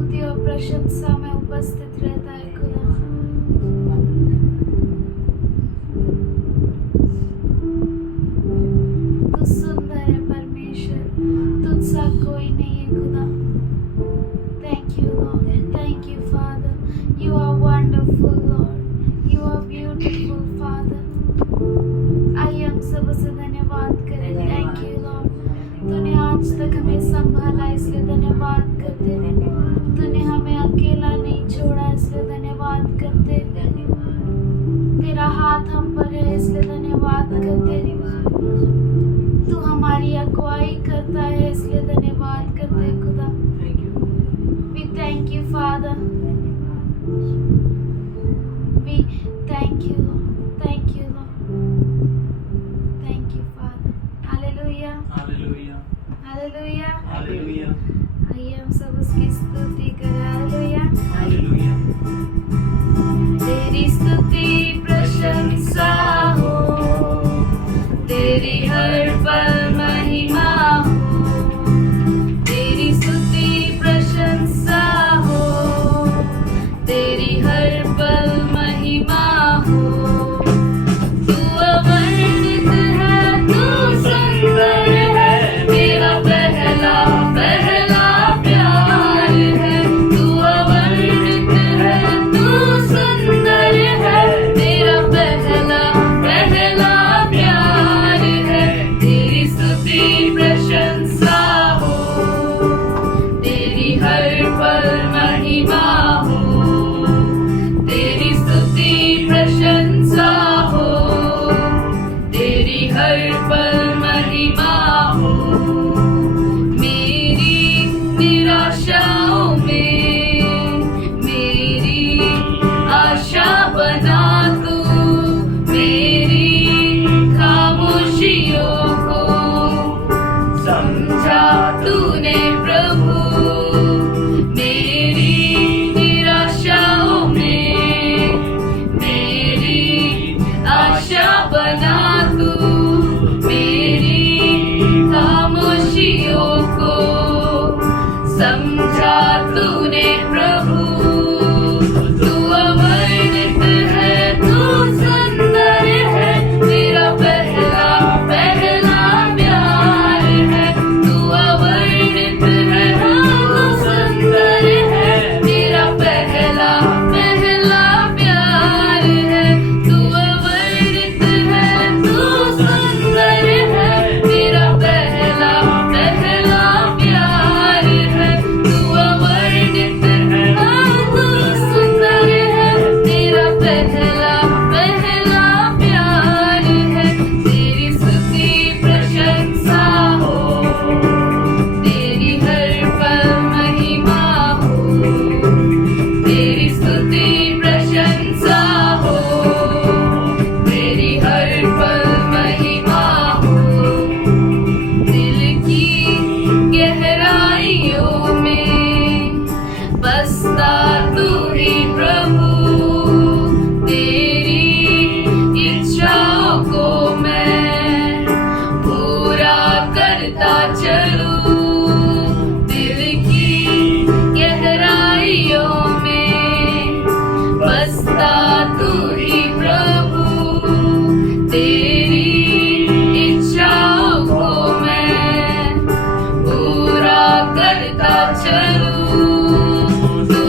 स्तुति और प्रशंसा में उपस्थित रहता है खुदा। तू सुंदर है परमेश्वर, तुझसा कोई नहीं है खुदा। Thank you Lord, thank you Father, you are wonderful Lord, you are beautiful Father। आइए हम सबसे धन्यवाद करें। Thank you Lord, तूने आज तक हमें संभाला इसलिए धन्यवाद करते हैं। तूने हमें अकेला नहीं छोड़ा इसलिए धन्यवाद करते हैं। तेरा हाथ हम पर है इसलिए धन्यवाद करते हैं। तू हमारी अगुवाई करता है इसलिए धन्यवाद करते हैं खुदा। We thank you Father, we thank you Lord, thank you Lord, thank you Father। Hallelujah, Hallelujah, Hallelujah, Hallelujah, आइए हम सब उसकी स्तुति करें। Hallelujah, Hallelujah। तेरी स्तुति प्रशंसा हो, तेरी हर पल महिमा हो। तेरी स्तुति प्रशंसा हो, तेरी हर पल महिमा हो। तू अवर्णित है, तू सुंदर है, मेरा पहला पहला प्यार है। तू अवर्णित है, तू सुंदर है, मेरा पहला पहला प्यार है। तेरी स्तुति प्रशंसा हो, तेरी हर पल महिमा हो। तेरी स्तुति प्रशंसा हो, तेरी हर पल महिमा हो। मेरी निराशाओं में मेरी आशा बना तू, मेरी खामोशियों को समझा तूने प्रभु। मेरी निराशाओं में मेरी आशा बना तू, मेरी खामोशियों को समझा तूने प्रभु। तू अवर्णित है, तू सुंदर है, मेरा पहला पहला प्यार है। तू अवर्णित है, तू सुंदर है, मेरा पहला पहला प्यार है। तू अवर्णित है, तू सुंदर है, मेरा पहला पहला प्यार है। तू अवर्णित है, तू सुंदर है, मेरा पहला पहला प्यार है। तेरी स्तुति प्रशंसा हो, तेरी हर पल महिमा हो। तेरी स्तुति प्रशंसा हो, तेरी हर पल महिमा हो। दिल की गहराइयों में बसता तू ही प्रभु। तेरी इच्छाओं को मैं पूरा करता चलूं। दिल की गहराइयों में बसता तू ही प्रभु। तेरी इच्छाओं को मैं पूरा करता चलूं। तू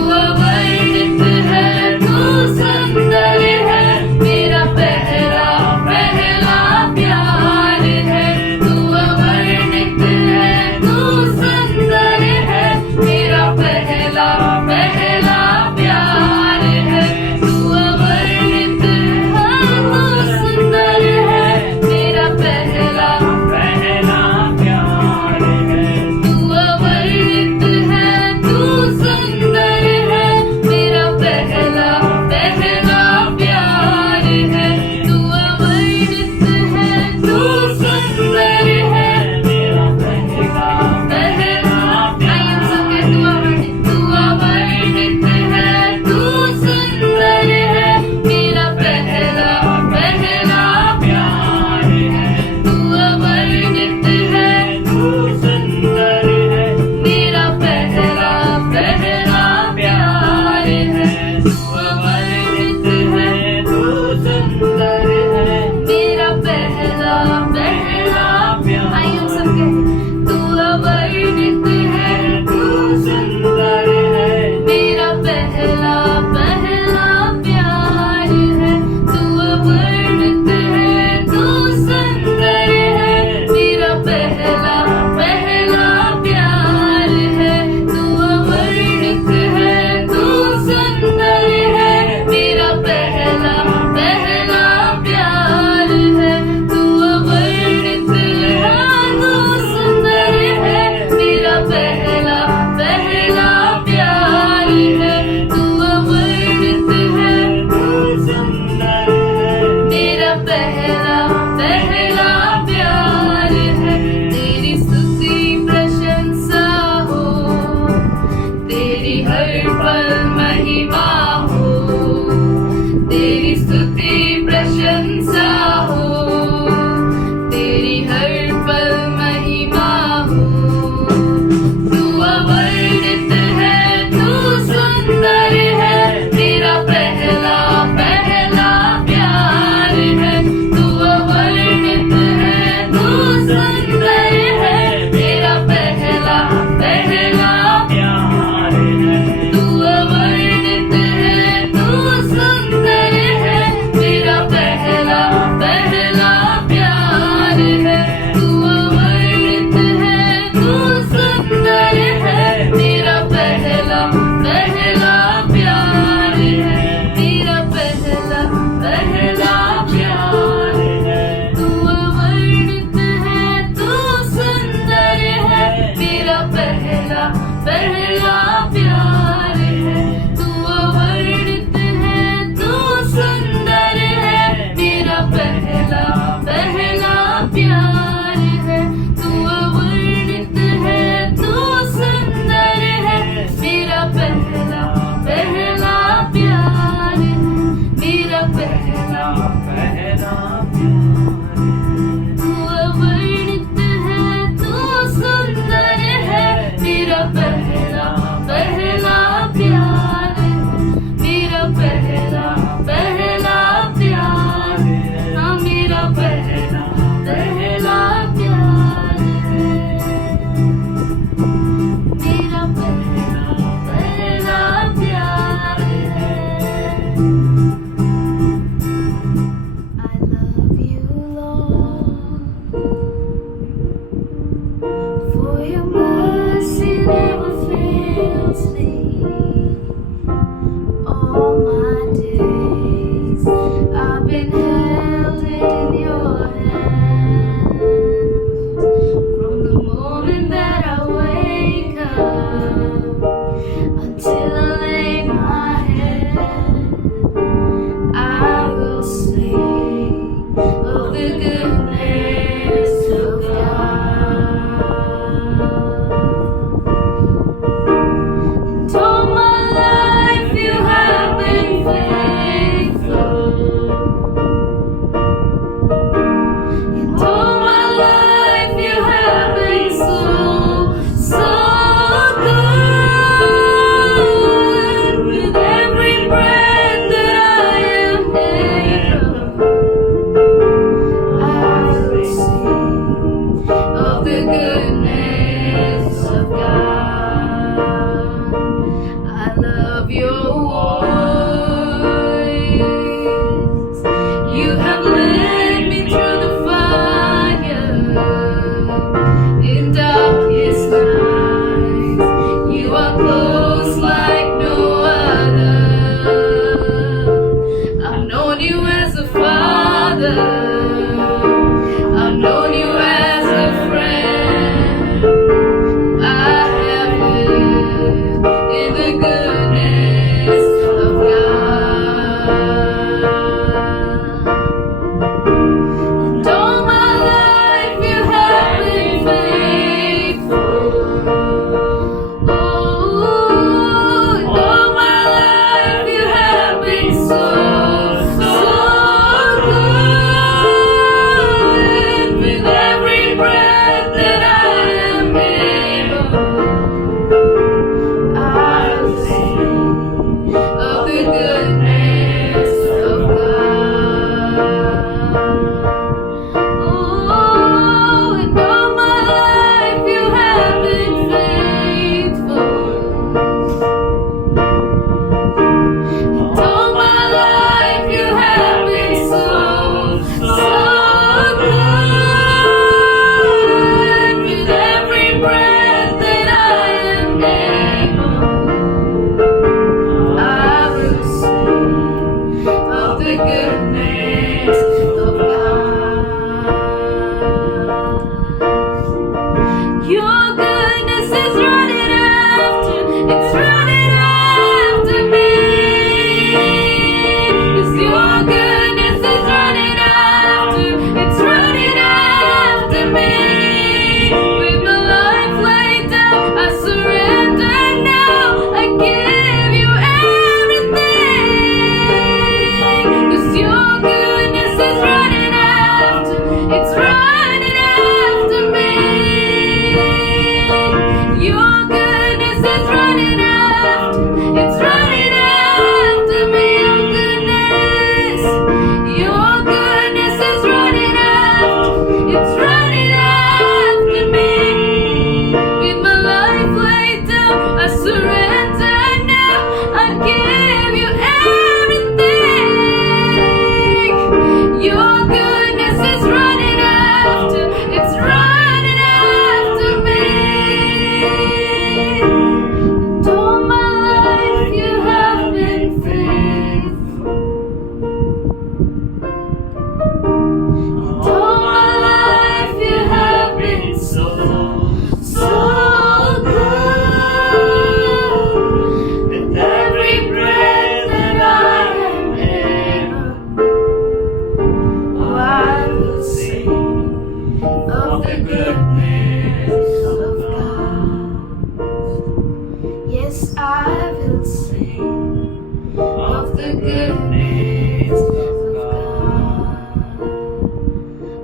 will sing of the goodness of God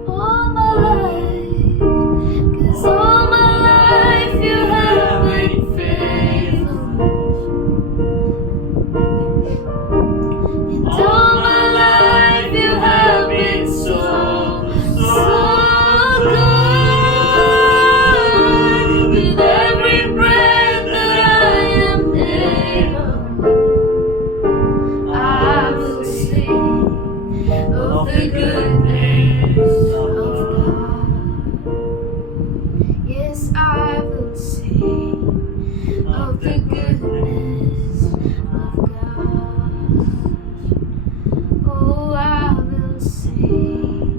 all my life, 'cause all my life you have been faithful, and all my life you have been so good. With every breath that I am able, I will sing of the goodness of God. Yes, I will sing of the goodness of God. Oh, I will sing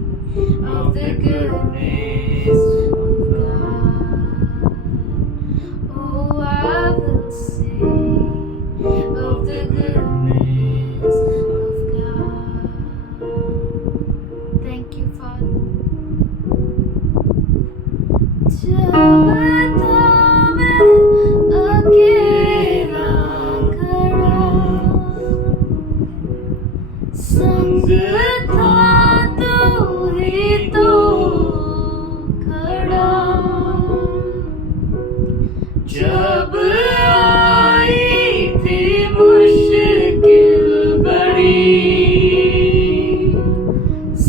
of the goodness of God. Oh, I will sing of the goodness of God. Thank you, Father. जब था मैं अकेला खड़ा, संग था तू ही तो खड़ा, जब आई थी मुश्किल बड़ी,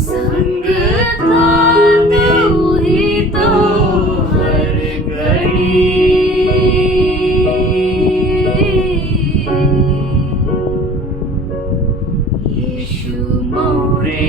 संग था तू ही तो हर घड़ी। यीशु मोरे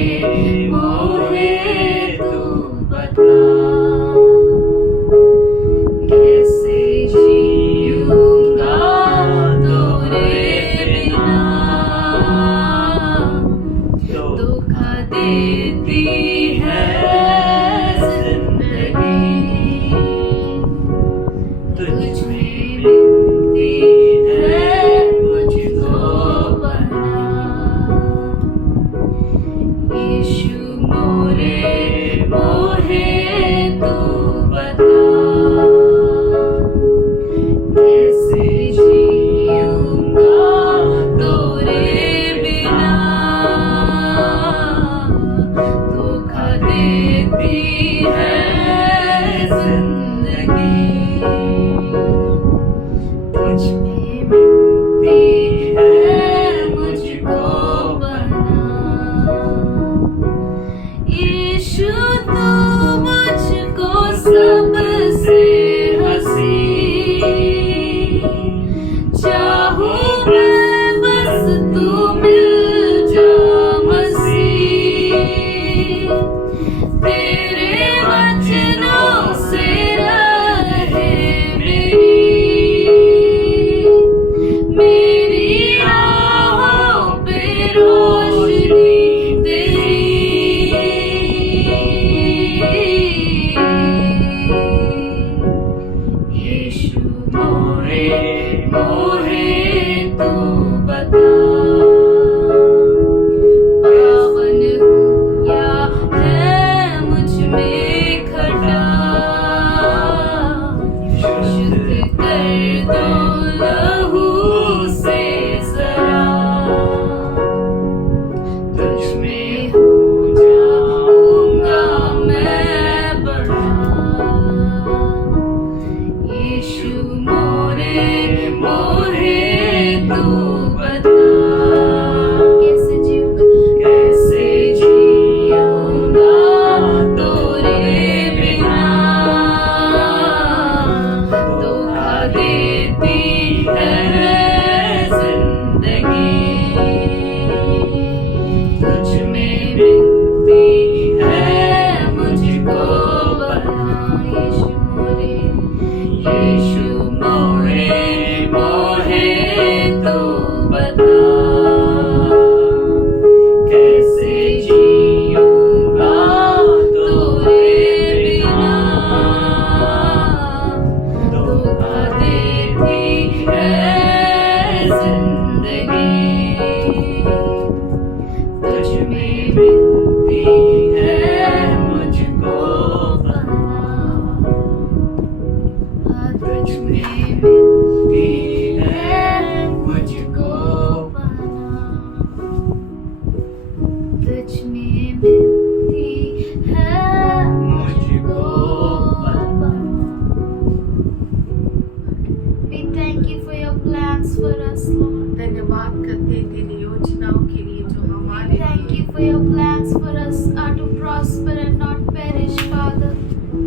धन्यवाद करते हैं तेरी योजनाओं के लिए जो हमारे Thank लिए you for your plans for us are to prosper and not perish, Father.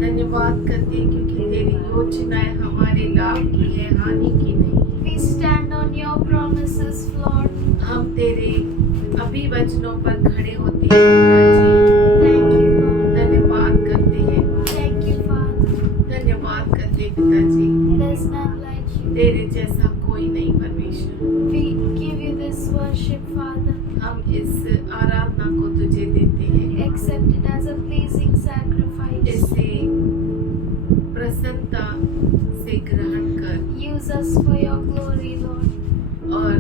धन्यवाद करते हैं क्योंकि तेरी योजनाएं हमारे लाभ की है, हानि की नहीं। We stand on your promises, Lord. हम तेरे अभी वचनों पर खड़े होते हैं पिताजी। Thank you, Lord. धन्यवाद करते हैं, Thank you, Father. धन्यवाद करते हैं पिताजी। There's none like you. तेरे जैसा कोई नहीं परमेश्वर। We give you this worship, Father. हम इस आराधना को तुझे देते हैं, Accept it as a pleasing sacrifice. इसे प्रसन्नता से ग्रहण कर Use us for your glory, Lord. और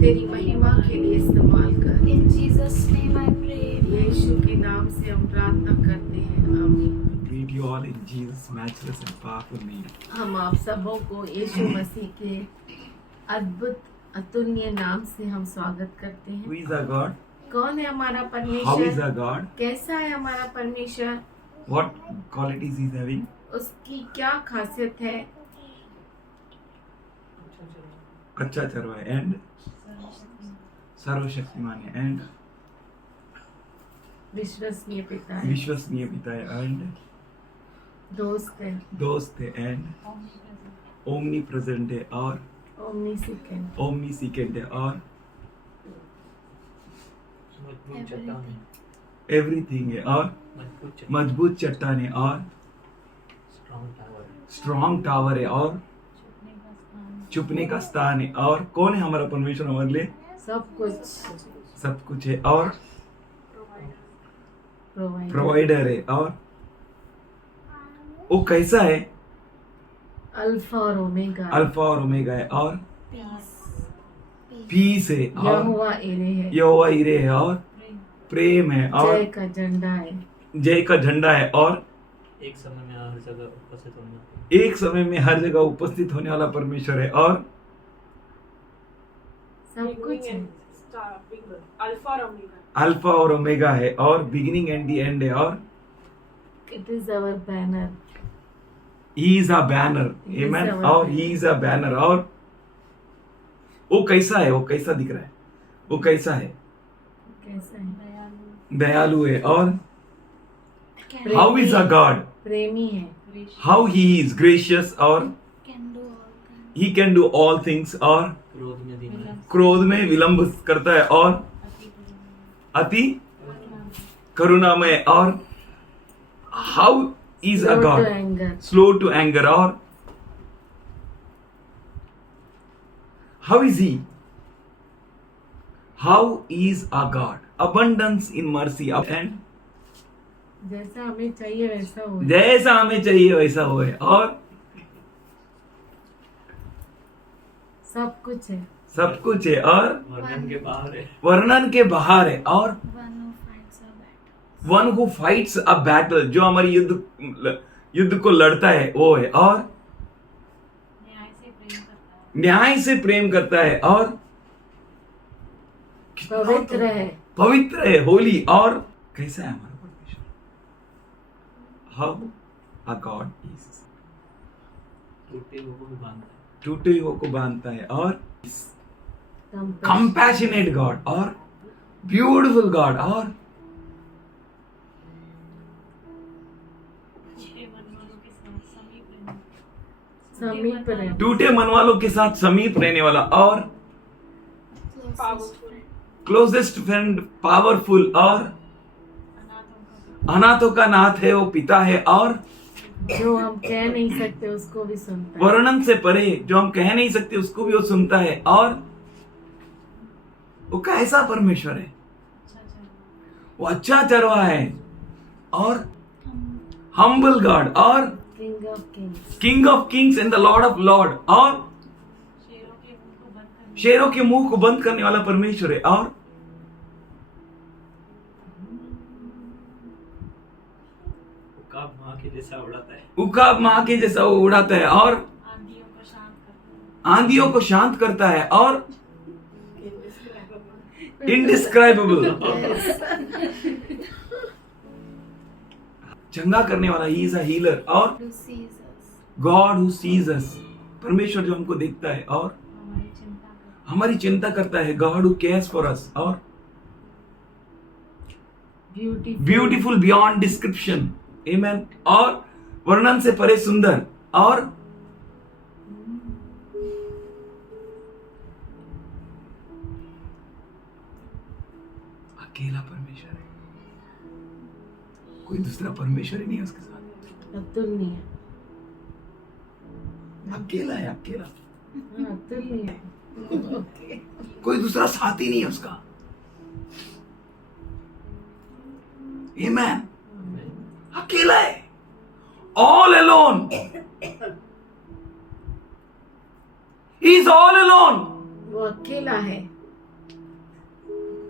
तेरी महिमा के लिए इस्तेमाल कर। In Jesus' name I pray. यीशु के नाम से हम प्रार्थना करते हैं, आमीन। Greet you all in Jesus' matchless and powerful name. हम आप सबों को यीशु मसीह के अद्भुत अतुल्य नाम से हम स्वागत करते Who हैं। is our God? कौन है हमारा How is परमेश्वर? our God? कैसा है हमारा परमेश्वर? What qualities he is having? उसकी क्या खासियत है? अच्छा चरवा है and सर्वशक्तिमान है and विश्वसनीय पिता है, विश्वसनीय पिता है and दोस्त है, दोस्त है and ओमनी प्रेजेंट है और ओमनीसिकेंट, ओमनीसिकेंट है और Everything. एवरीथिंग है और मजबूत चट्टान है और स्ट्रॉन्ग टावर है और छुपने का स्थान है। और कौन है हमारा परमेश्वर हमारे लिए? सब कुछ सब कुछ है और प्रोवाइड। प्रोवाइडर है और वो कैसा है? अल्फा और ओमेगा, अल्फा और ओमेगा है और Peace. पीस है और यहोवा इरे है, यहोवा इरे है और प्रेम है जय और का झंडा है, जय का झंडा है और एक समय में हर जगह उपस्थित होना। एक समय में हर जगह उपस्थित होने वाला परमेश्वर है और सब कुछ है। अल्फा और ओमेगा है और बिगिनिंग एंड दी एंड है और it is our banner, he is a banner, He is amen. our और banner. He is a banner और वो कैसा है? वो कैसा दिख रहा है? वो कैसा है? कैसा है? दयालु है और प्रेमी हाउ इज अ गॉड? प्रेमी है, हाउ ही इज ग्रेशियस और Can do all things. He can do all things और क्रोध में धीमा, क्रोध में विलंब करता है और अति करुणामय और how is a slow to God? anger, slow to anger और how is he? How is a God? Abundance in mercy and जैसा हमें चाहिए वैसा हो। जैसा हमें चाहिए वैसा होए और सब कुछ है, सब कुछ है और वर्णन के बाहर है। वर्णन के बाहर है और One who fights one who fights our battles. A battle, जो हमारी युद्ध को लड़ता है वो है और न्याय से प्रेम करता है और पवित्र है, पवित्र है, होली और कैसा है हमारा परमेश्वर? How a God is. टूटे हुए को बांधता है। टूटे हुए को बांधता है और compassion, कंपैशनेट गॉड और ब्यूटीफुल गॉड और समीप है, टूटे मन वालों के साथ समीप रहने वाला और Closest friend. Closest friend, powerful और अनाथों का नाथ है, वो पिता है और जो हम कह नहीं सकते उसको भी सुनता है। वर्णन से परे, जो हम कह नहीं सकते उसको भी वो सुनता है और वो कैसा परमेश्वर है? वो अच्छा चरवा है और हम्बल गॉड और king of Kings, king of Kings and the Lord of Lord और शेरों के मुंह को बंद करने वाला परमेश्वर है और उकाब माँ के जैसा उड़ाता है। उकाब माँ के जैसा वो उड़ाता है और आंधियों को शांत करता है और इनडिस्क्राइबेबल, चंगा करने वाला, ही इज अ हीलर और Who sees us. God who sees us, परमेश्वर जो हमको देखता है और हमारी चिंता करता है. God who cares for us. और ब्यूटीफुल बियॉन्ड डिस्क्रिप्शन. Amen. और वर्णन से परे सुंदर. और अकेला परमेश्वर है. कोई दूसरा परमेश्वर ही नहीं है उसके साथ. अतुलनीय. अकेला है. अकेला. अतुलनीय. ओके. कोई दूसरा साथी नहीं है उसका. Amen. अकेला है. All alone. He is all alone. वो अकेला है.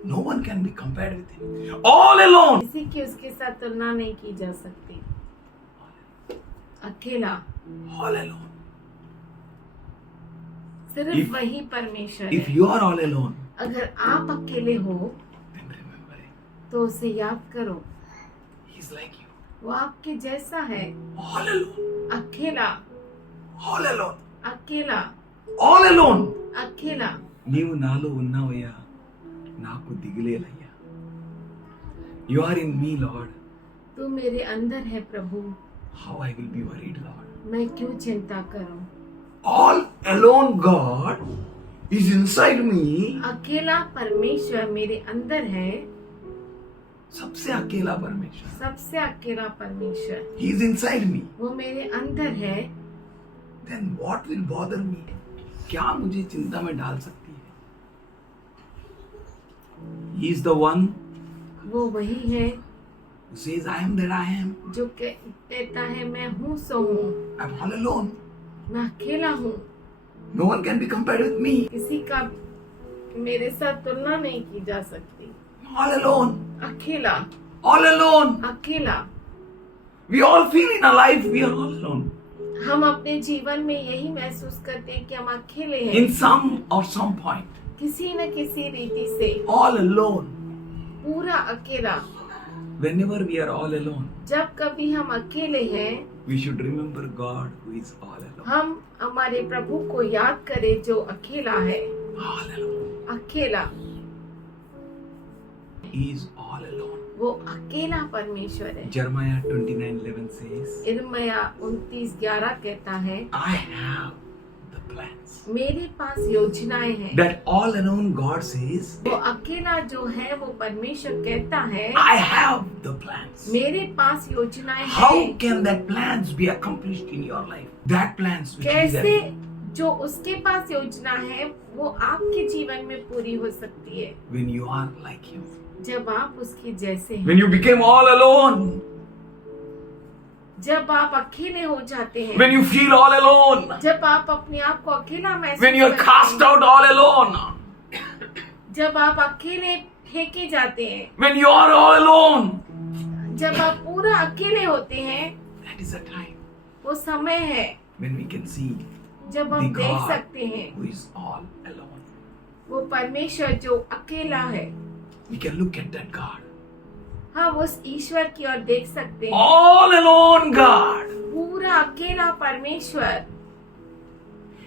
No one can be compared with him. All alone. किसी की उसके साथ तुलना नहीं की जा सकती. अकेला. All alone. सिर्फ If- वही परमेश्वर If है. you are all alone, अगर आप अकेले हो then remember him. तो उसे याद करो. He is like you. वो आपके जैसा है. All alone. अकेला. All alone. अकेला. All alone. अकेला. నీవు నాలో ఉన్నావయ్యా, నాకు దిగులేలయ్యా. You are in me, Lord. तू मेरे अंदर है प्रभु. How I will be worried, Lord. मैं क्यों चिंता करूं. All alone God is inside me. अकेला परमेश्वर मेरे अंदर है. सबसे अकेला परमेश्वर. सबसे अकेला परमेश्वर He is inside me. वो मेरे अंदर है. Then what will bother me? क्या मुझे चिंता में डाल सकती है? He is the one वो वही है who says, I am that I am. जो कहता है मैं हूँ सो हूँ. I'm all alone. मैं अकेला हूँ. No one can be compared with me. किसी का मेरे साथ तुलना नहीं की जा सकती. All alone. अकेला. All alone. अकेला. We all feel in our life we are all alone. हम अपने जीवन में यही महसूस करते हैं कि हम अकेले हैं. In some or some point. किसी न किसी रीति से All alone. पूरा अकेला. Whenever we are all alone, जब कभी हम अकेले हैं we should remember God who is all alone. हम हमारे प्रभु को याद करें जो अकेला है. All alone. अकेला. He is all alone. वो अकेला परमेश्वर है. Jeremiah 29:11 says, इर्मया 29:11 कहता है I have the plans. मेरे पास योजनाएं हैं. That all alone God says, वो अकेला जो है वो परमेश्वर कहता है I have the plans. मेरे पास योजनाएं How हैं. can that plans be accomplished in your life? That plans which is कैसे there. जो उसके पास योजना है वो आपके जीवन में पूरी हो सकती है When you are like Him. जब आप उसके जैसे हैं. When you became all alone. जब आप अकेले हो जाते हैं. When you feel all alone. जब आप अपने आप को अकेला महसूस When you are करते cast हैं. out all alone. जब आप अकेले फेंके जाते हैं. When you are all alone. जब आप पूरा अकेले होते हैं. That is the time वो समय है when we can see जब the हम देख God सकते हैं who is all alone. वो परमेश्वर जो अकेला है. We can look at that God. हम उस ईश्वर की ओर देख सकते हैं. All alone God. पूरा अकेला परमेश्वर.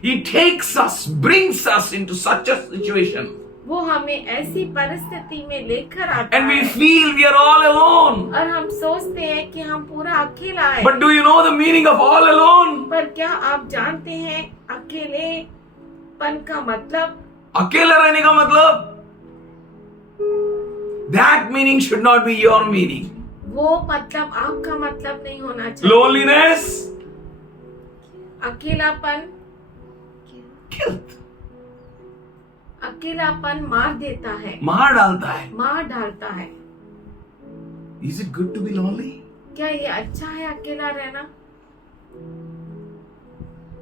He takes us, brings us into such a situation. वो हमें ऐसी परिस्थिति में लेकर आता And we है feel we are all alone. और हम सोचते हैं कि हम पूरा अकेला है. But do you know the meaning of all alone? पर क्या आप जानते हैं अकेलेपन का मतलब? अकेला रहने का मतलब that meaning should not be your meaning. वो मतलब आपका मतलब नहीं होना चाहिए. Loneliness, अकेलापन guilt. अकेलापन मार देता है. मार डालता है. मार डालता है. Is it good to be lonely? क्या ये अच्छा है अकेला रहना?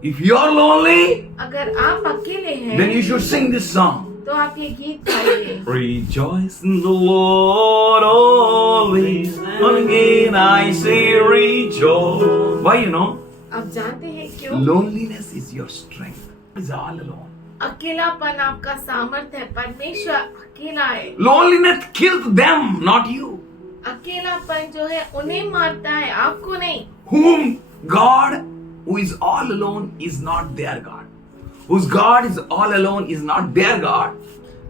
If you are lonely, अगर आप अकेले then you हैं should sing this song. तो आप ये गीत गाइए. Rejoice in the Lord always. Again I say rejoice. Why you know? आप जानते हैं क्यों? Loneliness is your strength. Is all alone. अकेलापन आपका सामर्थ्य है. परमेश्वर अकेला है. Loneliness kills them, not you. अकेलापन जो है उन्हें मारता है, आपको नहीं. Whom God, who is all alone, is not their God. whose God is all alone is not their God.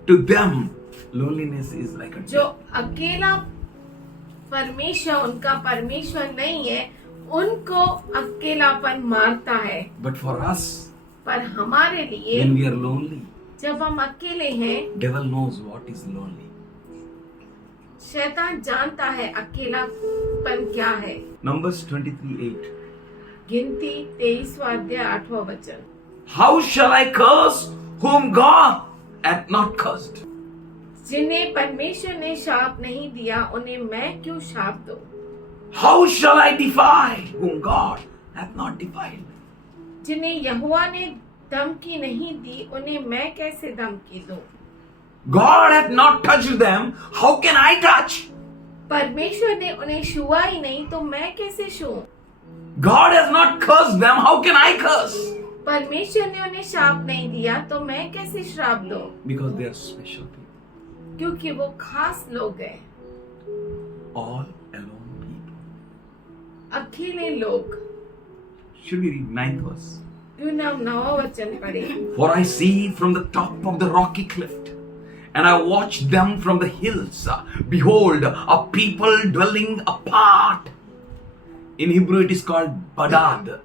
To them, loneliness is like a जो death. अकेला परमेश्वर उनका परमेश्वर नहीं है, उनको अकेलापन मारता है। But for us, पर हमारे लिए when we are lonely, जब हम अकेले हैं, devil knows what is lonely. शैतान जानता है अकेलापन क्या है। Numbers 23:8. गिनती 23वां अध्याय 8वां वचन। How shall I curse whom God hath not cursed? जिन्हें परमेश्वर ने शाप नहीं दिया, उन्हें मैं क्यों शाप दूं? How shall I defy whom God hath not defiled? जिन्हें यहोवा ने धमकी नहीं दी, उन्हें मैं कैसे धमकी दूं? God hath not touched them. How can I touch? परमेश्वर ने उन्हें छुआ ही नहीं, तो मैं कैसे छूऊं? God has not cursed them. How can I curse? परमेश्वर ने उन्हें शाप नहीं दिया, तो मैं कैसे श्राप दूं? Because they are special people. क्योंकि वो खास लोग हैं, All alone people. अकेले लोग। Should we read 9th verse? क्यों ना हम 9वां वचन पढ़ें? For I see from the top of the rocky cliff, and I watch them from the hills. Behold, a people dwelling apart. In Hebrew it is called Badad.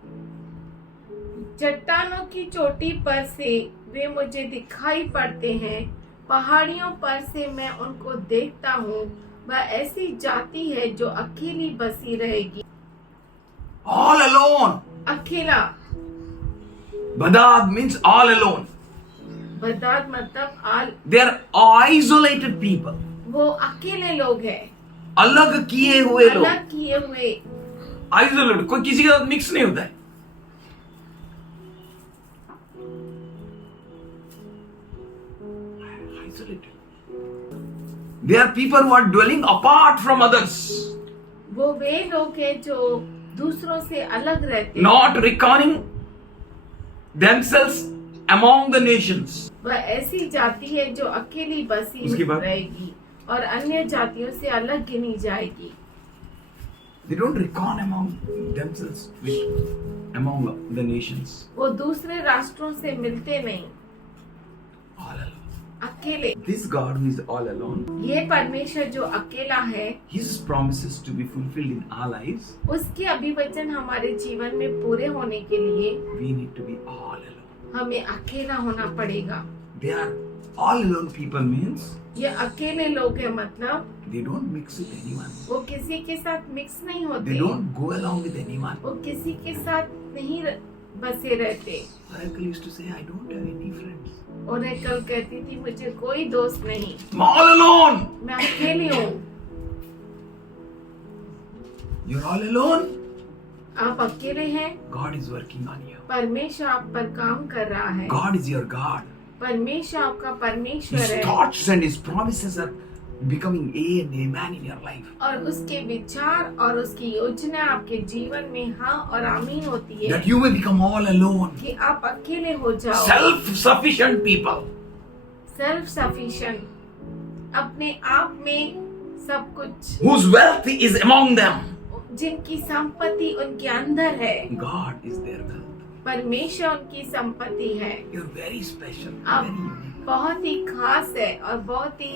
चट्टानों की चोटी पर से वे मुझे दिखाई पड़ते हैं, पहाड़ियों पर से मैं उनको देखता हूँ। वह ऐसी जाति है जो अकेली बसी रहेगी। All alone. अकेला। Badad means all alone. बदाद मतलब आल, They are isolated people. वो अकेले लोग हैं, अलग किए हुए लोग. अलग किए हुए। Isolated. कोई किसी के साथ मिक्स नहीं होता है. Isolated. They are people who are dwelling apart from others. वो वे लोग हैं जो दूसरों से अलग रहते हैं, Not reckoning themselves among the nations. वह ऐसी जाति है जो अकेली बसी उसके बाद? रहेगी और अन्य जातियों से अलग गिनी जाएगी। They don't reckon among themselves among the nations. वो दूसरे राष्ट्रों से मिलते नहीं, All alone. अकेले। This God who is all alone, ये परमेश्वर जो अकेला है, His promises to be fulfilled in our lives, उसके अभिवचन हमारे जीवन में पूरे होने के लिए we need to be all alone. हमें अकेला होना पड़ेगा। They are all alone people means ये अकेले लोग हैं मतलब they don't mix with anyone. वो किसी के साथ मिक्स नहीं They होते, don't go along with anyone. वो किसी के साथ नहीं बसे रहते। Oracle used to say, I don't have any friends. Oracle कहती थी मुझे कोई दोस्त नहीं, I'm all alone. मैं अकेली हूँ। You're all alone. आप अकेले हैं, God is working on you. परमेश्वर आप पर काम कर रहा है। God is your God. परमेश्वर आपका परमेश्वर His है thoughts and His promises are becoming a and amen in your life. और उसके विचार और उसकी योजना आपके जीवन में हाँ और आमीन होती है That you may become all alone. कि आप अकेले हो जाओ। Self-sufficient people. सेल्फ सफिशिएंट, अपने आप में सब कुछ, Whose wealth is among them. जिनकी संपत्ति उनके अंदर है। God is their wealth. परमेश्वर उनकी संपत्ति है। You're very special. आप Very unique. बहुत ही खास है और बहुत ही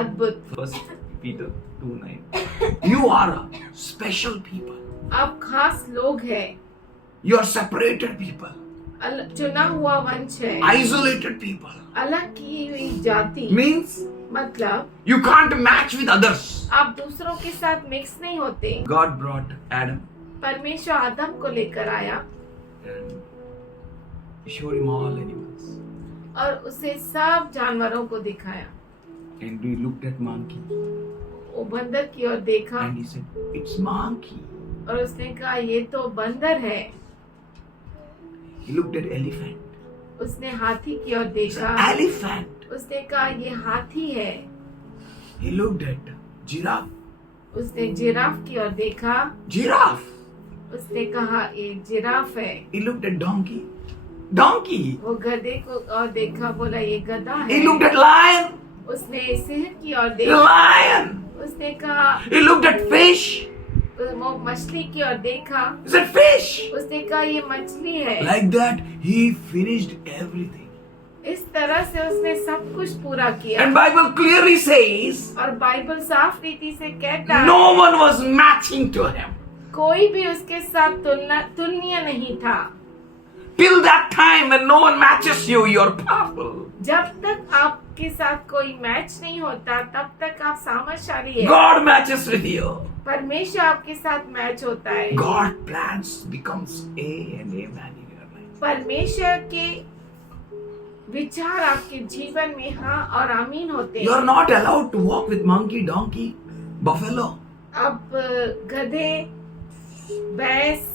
अद्भुत। First Peter 2:9. You are a special people. आप खास लोग हैं, You are separated people. चुना हुआ वंश है, Isolated people. अलग की हुई जाति। Means मतलब you can't match with others. आप दूसरों के साथ मिक्स नहीं होते। God brought Adam परमेश्वर आदम को लेकर आया and showed him all animals. और उसे सब जानवरों को दिखाया। And we looked at monkey वो बंदर की ओर देखा and he said, "It's monkey." और उसने कहा ये तो बंदर है। He looked at elephant. उसने हाथी की ओर देखा, Elephant. उसने कहा ये हाथी है। He looked at giraffe. उसने जिराफ की ओर देखा, Giraffe. उसने कहा ये जिराफ है। He looked at donkey. Donkey. वो गधे को और देखा, बोला ये गधा है। He looked at lion. उसने सिंह की ओर देखा, Lion. उसने कहा He looked at fish. वो मछली की ओर देखा, He said, fish. उसने कहा ये मछली है। Like that, he finished everything. इस तरह से उसने सब कुछ पूरा किया। And Bible clearly says, और बाइबल साफ रीति से कहता है no one was matching to him. कोई भी उसके साथ तुलनीय नहीं था। Till that time when no one matches you, you're powerful. जब तक आपके साथ कोई मैच नहीं होता तब तक आप सामर्थ्यशाली है। God matches with you. परमेश्वर आपके साथ मैच होता है। God plans becomes A and amen in your life. परमेश्वर के विचार आपके जीवन में हाँ और आमीन होते हैं। You're not allowed to walk with monkey, donkey, buffalo. आप गधे, भैंस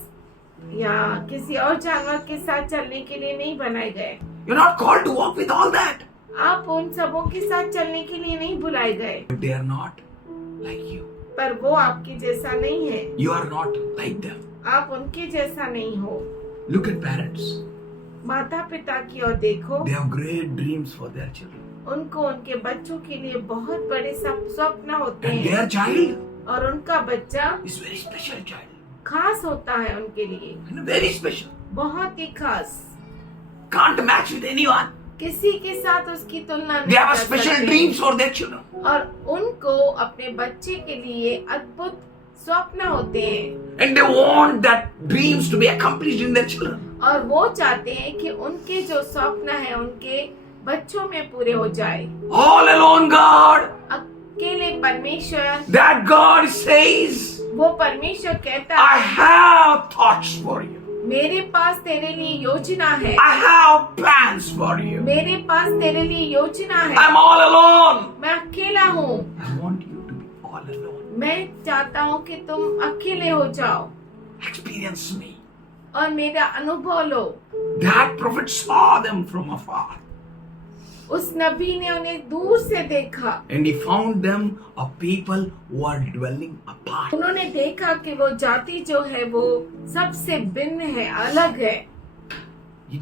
या किसी और जानवर के साथ चलने के लिए नहीं बनाए गए। You're not called to walk with all that. आप उन सबों के साथ चलने के लिए नहीं बुलाए गए। But they are not like you. पर वो आपके जैसा नहीं है। You are not like them. आप उनके जैसा नहीं हो। Look at parents. माता पिता की ओर देखो, They have great dreams for their children. उनको उनके बच्चों के लिए बहुत बड़े स्वप्न होते And हैं their child और उनका बच्चा is very special child. खास होता है उनके लिए, And very special. बहुत ही खास। Can't match with anyone. किसी के साथ उसकी तुलना They नहीं have कर special सकते। dreams for their children. और उनको अपने बच्चे के लिए अद्भुत स्वप्न होते हैं And they want that dreams to be accomplished in their children. और वो चाहते हैं कि उनके जो स्वप्न है उनके बच्चों में पूरे हो जाए। All alone God. अकेले परमेश्वर, That God says, वो परमेश्वर कहता I है have thoughts for you. मेरे पास तेरे लिए योजना है, I have plans for you. मेरे पास तेरे लिए योजना है। I'm all alone. मैं अकेला हूँ। I want you to be all alone. मैं चाहता हूँ कि तुम अकेले हो जाओ Experience me. और मेरा अनुभव लो। That prophet saw them from afar. उस नबी ने उन्हें दूर से देखा। And he found them a people who are dwelling apart. उन्होंने देखा कि वो जाति जो है वो सबसे भिन्न है, अलग है।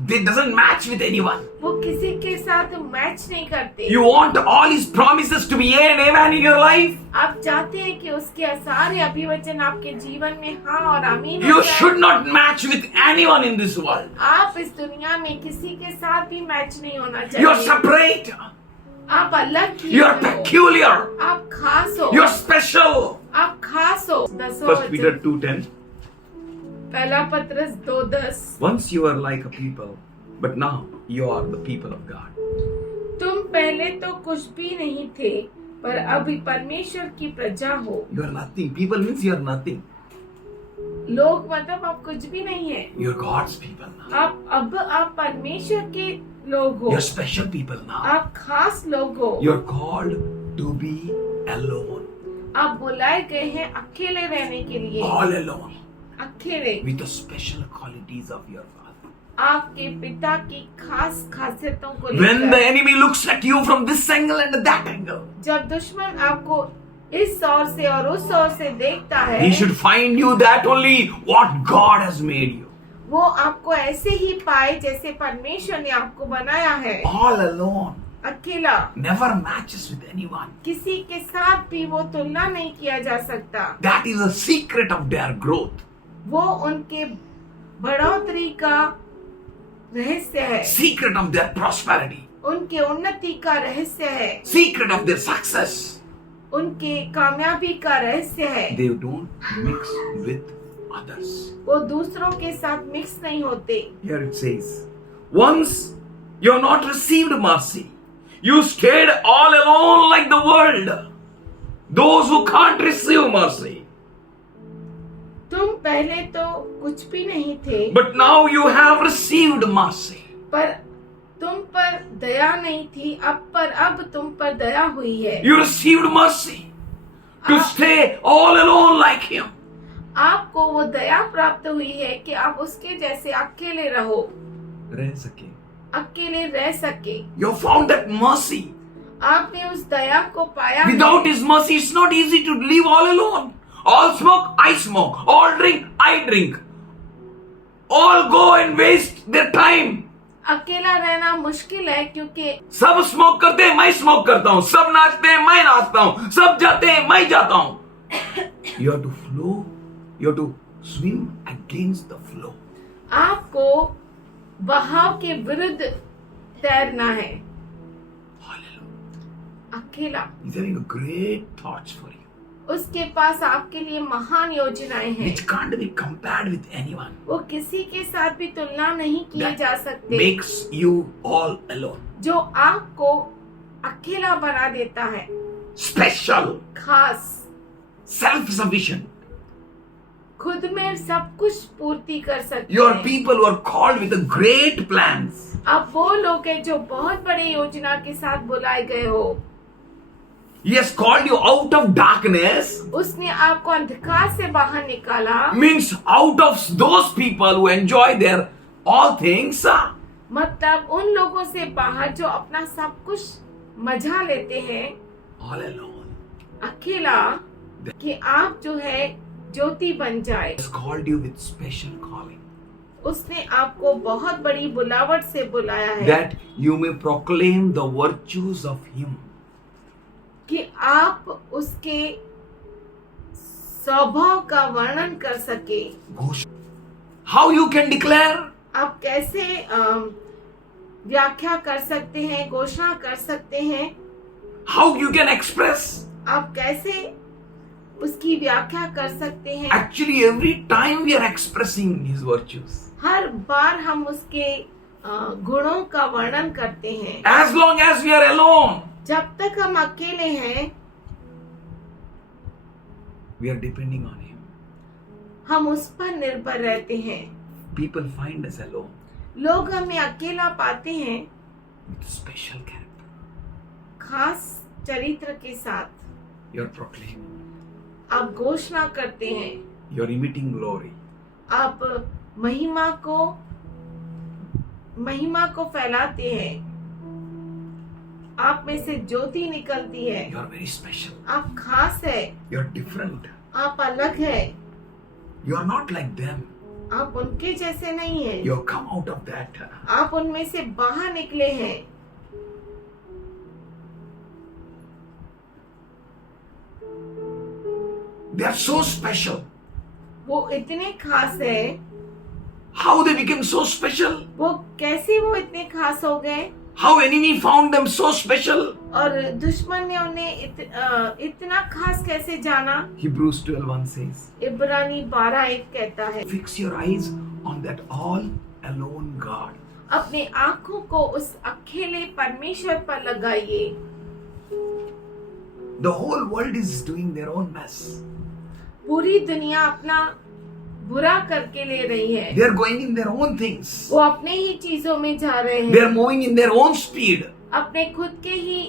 They doesn't match with anyone. वो किसी के साथ मैच नहीं करते। You want all his promises to be and amen in your life? आप चाहते हैं कि उसके सारे अभिवचन आपके जीवन में हाँ और आमीन हो You जाए। should not match with anyone in this world. आप इस दुनिया में किसी के साथ भी मैच नहीं होना You're चाहिए। separate. आप अलग ही You're हो। peculiar. आप खास हो। You're special. आप खास हो। 1 Peter 2:10. पहला पत्रस 2:10। Once you were like a people, but now you are the people of God. तुम पहले तो कुछ भी नहीं थे पर अभी परमेश्वर की प्रजा हो। You are nothing. People means you are nothing. लोग मतलब आप कुछ भी नहीं है। You're God's people now. आप परमेश्वर के लोग हो। You're special people now. आप खास लोग हो। You're called to be alone. आप बुलाए गए हैं अकेले रहने के लिए। All alone. अकेले With the special qualities of your Father. आपके पिता की खास खासियतों को When the लेकर। enemy looks at you from this angle and that angle, जब दुश्मन आपको इस ओर से और उस ओर से देखता है, he should find you that only what God has made you. वो आपको ऐसे ही पाए जैसे परमेश्वर ने आपको बनाया है। All alone. अकेला, Never matches with anyone. किसी के साथ भी वो तुलना नहीं किया जा सकता। That is a secret of their growth. वो उनके बढ़ोतरी का रहस्य है, Secret of their prosperity. उनके उन्नति का रहस्य है, Secret of their success. उनके कामयाबी का रहस्य है। They don't mix with others. वो दूसरों के साथ मिक्स नहीं होते। Here it says, once you have not received mercy, you stayed all alone like the world. Those who can't receive mercy. तुम पहले तो कुछ भी नहीं थे But now you have received mercy. पर तुम पर दया नहीं थी, अब तुम पर दया हुई है। You received mercy to stay all alone like him. आपको वो दया प्राप्त हुई है कि आप उसके जैसे अकेले रहो, रह सके. अकेले रह सके। You found that mercy. आपने उस दया को पाया। Without his mercy, it's not easy to live all alone. All smoke, I smoke. All drink, I drink. All go and waste their time. अकेला रहना मुश्किल है क्योंकि सब स्मोक करते हैं, मैं स्मोक करता हूँ. सब नाचते हैं, मैं नाचता हूँ. सब जाते हैं, मैं जाता हूँ. You have to flow You have to swim against the flow. आपको बहाव के विरुद्ध तैरना है, Hallelujah. अकेला। He's having a great thoughts for you, उसके पास आपके लिए महान योजनाएं हैं, which can't be compared with anyone. वो किसी के साथ भी तुलना नहीं किए That जा सकते, makes you all alone. जो आपको अकेला बना देता है, Special, खास, self-sufficient. खुद में सब कुछ पूर्ति कर सकते You are हैं। people who are called with the great plans. आप वो लोग हैं जो बहुत बड़े योजना के साथ बुलाए गए हो। He has called you out of darkness, उसने आपको अंधकार से बाहर निकाला, means out of those people who enjoy their all things. मतलब उन लोगों से बाहर जो अपना सब कुछ मजा लेते हैं, All alone. अकेला, कि आप जो है ज्योति बन जाए। He has called you with special calling, उसने आपको बहुत बड़ी बुलावट से बुलाया है, that you may proclaim the virtues of Him. कि आप उसके स्वभाव का वर्णन कर सके। How you can declare? आप कैसे व्याख्या कर सकते हैं, घोषणा कर सकते हैं, How you can express? आप कैसे उसकी व्याख्या कर सकते हैं। Actually, every time we are expressing His virtues, हर बार हम उसके गुणों का वर्णन करते हैं। as long as we are alone, जब तक हम अकेले हैं, we are depending on Him. हम उस पर निर्भर रहते हैं। People find us alone लोग हमें अकेला पाते हैं, with special character. खास चरित्र के साथ। You are proclaiming. आप घोषणा करते हैं, You are emitting glory. आप महिमा को फैलाते हैं, आप में से ज्योति निकलती है। You are very special. आप खास है, You are different. आप अलग है, You are not like them. आप उनके जैसे नहीं हैं। You have come out of that. आप उनमें से बाहर निकले हैं। They are so special. वो इतने खास है। How they became so special? वो कैसे वो इतने खास हो गए, How enemy found them so special? और दुश्मन ने उन्हें इतना खास कैसे जाना। Hebrews 12:1 says, इब्रानी 12:1 कहता है, fix your eyes on that all alone God. अपने आंखों को उस अकेले परमेश्वर पर लगाइए। The whole world is doing their own mess. पूरी दुनिया अपना बुरा करके ले रही है, They are going in their own things. वो अपने ही चीजों में जा रहे They are हैं, moving in their own speed. अपने खुद के ही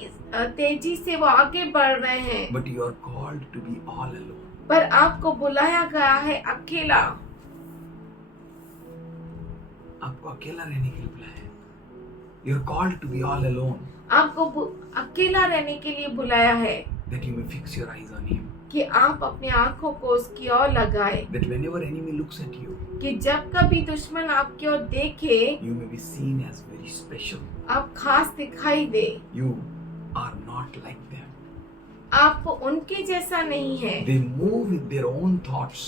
तेजी से वो आगे बढ़ रहे हैं। But you are called to be all alone. पर आपको बुलाया गया है अकेला। आपको अकेला रहने के लिए बुलाया है. You are called to be all alone, आपको अकेला रहने के लिए बुलाया है, that you may fix your eyes on Him. कि आप अपने आंखों को उसकी ओर लगाए, That whenever enemy looks at you, कि जब कभी दुश्मन आपकी ओर देखे, you may be seen as very special. आप खास दिखाई दे। You are not like them. आप उनके जैसा नहीं है। They move with their own thoughts.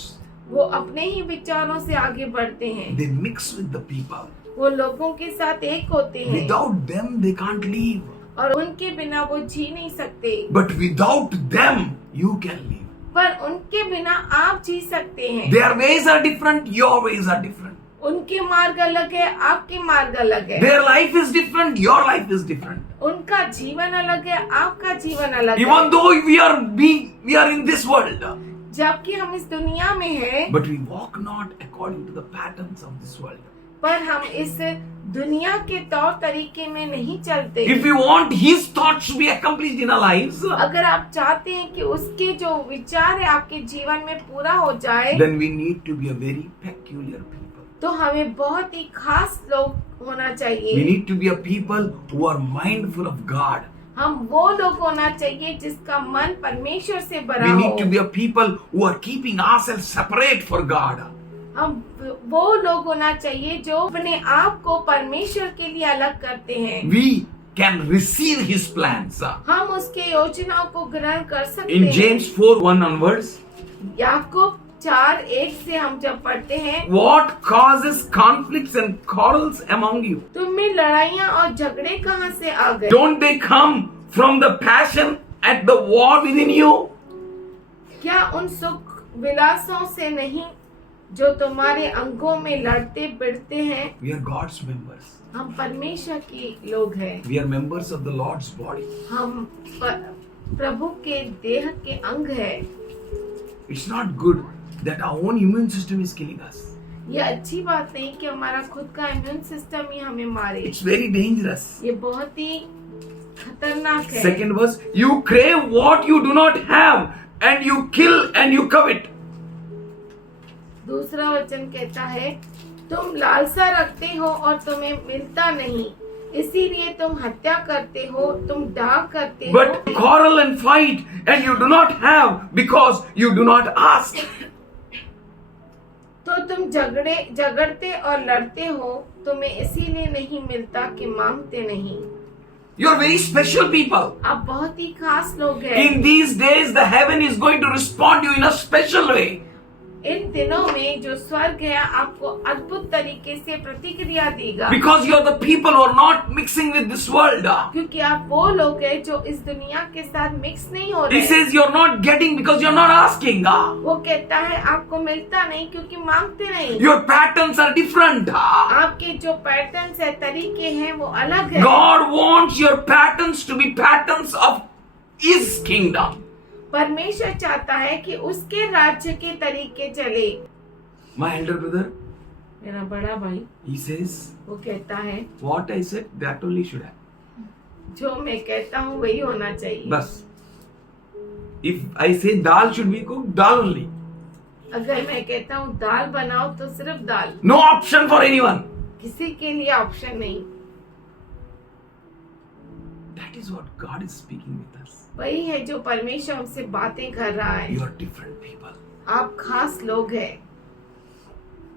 वो अपने ही विचारों से आगे बढ़ते हैं, They mix with the people. वो लोगों के साथ एक होते हैं, Without them, they can't live. और उनके बिना वो जी नहीं सकते। But without them, you can live. पर उनके बिना आप जी सकते हैं। Their ways are different, your ways are different. उनके मार्ग अलग है, आपके मार्ग अलग है। Their life is different, your life is different. उनका जीवन अलग है, आपका जीवन अलग है। Even though we are in this world, जबकि हम इस दुनिया में हैं, but we walk not according to the patterns of this world. पर हम इस दुनिया के तौर तरीके में नहीं चलते। If we want His thoughts to be accomplished in our lives, अगर आप चाहते हैं कि उसके जो विचार है आपके जीवन में पूरा हो जाए, then we need to be a very peculiar people. तो हमें बहुत ही खास लोग होना We चाहिए। need to be a people who are mindful of God. हम वो लोग होना चाहिए जिसका मन परमेश्वर से भरा We हो। need to be a people who are keeping ourselves separate for God. हम वो लोग होना चाहिए जो अपने आप को परमेश्वर के लिए अलग करते हैं। We can receive His plans. हम उसके योजनाओं को ग्रहण कर सकते In हैं। James 4:1 onwards, याकूब 4:1 से हम जब पढ़ते हैं, what causes conflicts and quarrels among you? तुम में लड़ाइयाँ और झगड़े कहाँ से आ गए? Don't they come from the passion at the war within you? क्या उन सुख विलासों से नहीं जो तुम्हारे अंगों में लड़ते बिड़ते हैं? We are God's members. हम परमेश्वर के लोग हैं। We are members of the Lord's body. हम प्रभु के देह के अंग है। It's not good that our own immune system is killing us. ये अच्छी बात नहीं कि हमारा खुद का इम्यून सिस्टम ही हमें मारे। It's very dangerous. ये बहुत ही खतरनाक है। Second verse, you crave what you do not have and you kill and you covet. दूसरा वचन कहता है, तुम लालसा रखते हो और तुम्हें मिलता नहीं, इसीलिए तुम हत्या करते हो, तुम डाक करते हो। But quarrel and fight and you do not have because you do not ask. तो तुम झगड़ते और लड़ते हो, तुम्हें इसीलिए नहीं मिलता कि मांगते नहीं। You are very special people. आप बहुत ही खास लोग हैं। In these days, the heaven is going to respond to you in a special way. इन दिनों में जो स्वर्ग है आपको अद्भुत तरीके से प्रतिक्रिया देगा, Because you are the people who are not mixing with this world. क्योंकि आप वो लोग हैं जो इस दुनिया के साथ मिक्स नहीं हो He रहे। says you are not getting because you are not asking. वो कहता है आपको मिलता नहीं क्योंकि मांगते नहीं। Your patterns are different. आपके जो पैटर्न्स है, तरीके हैं, वो अलग है। God wants your patterns to be patterns of His kingdom. परमेश्वर चाहता है कि उसके राज्य के तरीके चले। My elder brother, मेरा बड़ा भाई he says, वो कहता है what I said, that only should happen. जो मैं कहता हूँ वही होना चाहिए। बस. If I say dal should be cooked, dal only. अगर मैं कहता हूँ दाल बनाओ तो सिर्फ दाल, No option for anyone. किसी के लिए ऑप्शन नहीं। That is what God is speaking with us. वही है जो परमेश्वर हमसे बातें कर रहा है। You are different people. आप खास लोग हैं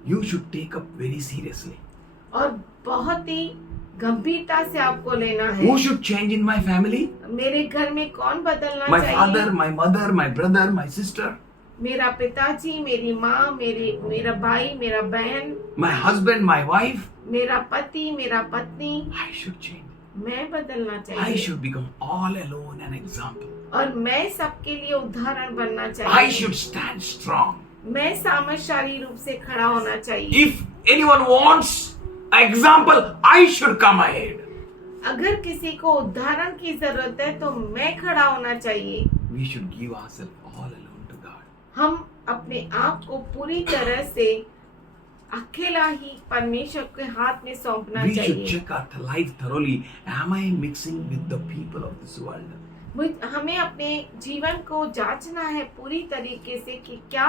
You should take up very seriously. और बहुत ही गंभीरता से आपको लेना है। Who should change in my family? मेरे घर में कौन बदलना My चाहिए? father, my mother, my brother, my sister, मेरा पिताजी, मेरी माँ, मेरा भाई, मेरा बहन, my husband, my wife. मेरा पति, मेरा पत्नी। I should change. मैं बदलना I चाहिए should become all alone an example. और मैं सबके लिए उदाहरण बनना I चाहिए। should stand strong. मैं सामर्थ्यशाली रूप से खड़ा होना चाहिए। If anyone wants an example, I should come ahead. अगर किसी को उदाहरण की जरूरत है तो मैं खड़ा होना चाहिए। We should give ourselves all alone to God. हम अपने आप को पूरी तरह से अकेला ही परमेश्वर के हाथ में सौंपना We should चाहिए। check our life thoroughly. Am I mixing with the people of this world? हमें अपने जीवन को जांचना है पूरी तरीके से कि क्या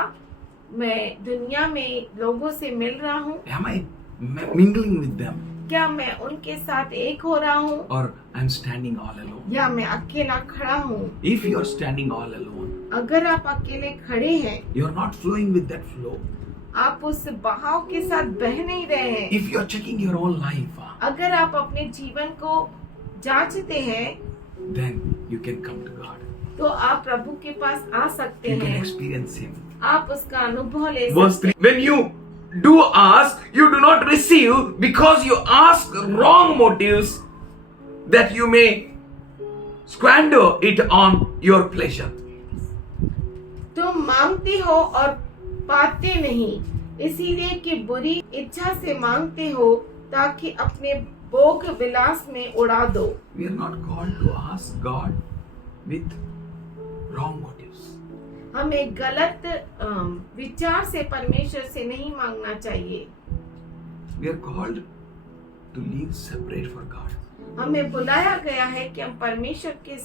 मैं दुनिया में लोगों से मिल रहा हूँ, Am I mingling with them? क्या मैं उनके साथ एक हो रहा हूँ, Or I'm standing all alone? या मैं अकेला खड़ा हूँ। If you are standing all alone, अगर आप अकेले खड़े हैं, you are not flowing with that flow. आप उस बहाव के साथ बह नहीं रहे हैं। If you are checking your own life, अगर आप अपने जीवन को जांचते हैं then you can come to God. तो आप प्रभु के पास आ सकते You can हैं, experience Him. आप उसका अनुभव ले Verse सकते 3. When you do ask, you do not receive because you ask wrong motives that you may squander it on your pleasure. तुम मांगते हो और पाते नहीं, इसीलिए कि बुरी इच्छा से मांगते हो ताकि अपने भोग विलास में उड़ा दो। We are not called to ask God with wrong motives. हमें गलत विचार से परमेश्वर से नहीं मांगना चाहिए। We are called to live separate for God. हमें बुलाया गया है कि हम परमेश्वर के